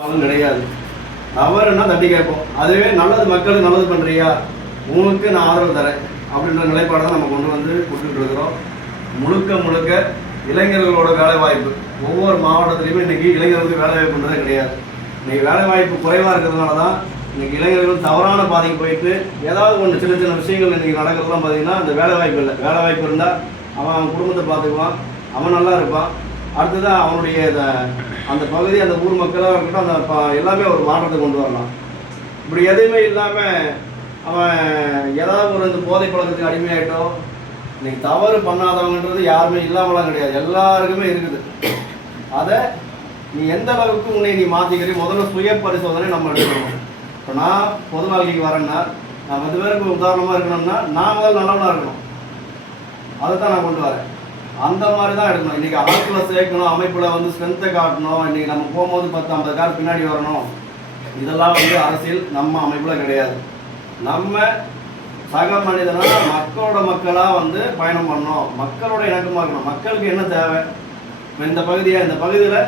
கிடையாது. தவறுன்னா தட்டி கேட்போம். அதுவே நல்லது, மக்களுக்கு நல்லது பண்ணுறியா, உனக்கு நான் ஆதரவு தரேன் அப்படின்ற நிலைப்பாடு தான் நம்ம கொண்டு வந்து கொடுத்துட்டு இருக்கிறோம். முழுக்க முழுக்க இளைஞர்களோட வேலைவாய்ப்பு ஒவ்வொரு மாவட்டத்திலையுமே இன்றைக்கி இளைஞர்களுக்கு வேலைவாய்ப்புன்றதே கிடையாது. இன்றைக்கி வேலைவாய்ப்பு குறைவாக இருக்கிறதுனால தான் இன்றைக்கி இளைஞர்கள் தவறான பாதைக்கு போயிட்டு ஏதாவது ஒன்று சின்ன சின்ன விஷயங்கள் இன்றைக்கி நடக்கிறதுலாம் பார்த்திங்கன்னா அந்த வேலைவாய்ப்பு இல்லை. வேலைவாய்ப்பு இருந்தால் அவன் குடும்பத்தை பார்த்துக்குவான், அவன் நல்லா இருப்பான். அடுத்ததான் அவனுடைய அந்த பகுதி, அந்த ஊர் மக்களாக இருக்கட்டும், அந்த எல்லாமே ஒரு மாற்றத்தை கொண்டு வரலாம். இப்படி எதுவுமே இல்லாமல் அவன் ஏதாவது ஒரு இந்த போதை பழக்கத்துக்கு அடிமையாயிட்டோ, இன்னைக்கு தவறு பண்ணாதவங்கன்றது யாருமே இல்லாமலாம் கிடையாது, எல்லாருக்குமே இருக்குது. அதை நீ எந்த அளவுக்கு உன்னை நீ மாற்றிக்கிறீ, முதல்ல சுய பரிசோதனை நம்ம எடுக்கணும். இப்போ நான் பொது வாழ்க்கைக்கு வரேன்னா, நான் 10 பேருக்கு உதாரணமாக இருக்கணும்னா நான் முதல்ல நல்லவனாக இருக்கணும். அதை தான் நான் கொண்டு வரேன். அந்த மாதிரி தான் எடுக்கணும். இன்றைக்கி அமைப்பில் சேர்க்கணும், அமைப்பில் வந்து ஸ்ட்ரென்த்தை காட்டணும், இன்றைக்கி நம்ம போகும்போது 10-50 கார் பின்னாடி வரணும், இதெல்லாம் வந்து அரசியல் நம்ம அமைப்பில் கிடையாது. நம்ம சக மனிதனாக மக்களோட மக்களாக வந்து பயணம் பண்ணணும், மக்களோட இணக்கமாக இருக்கணும். மக்களுக்கு என்ன தேவை, இந்த பகுதியில்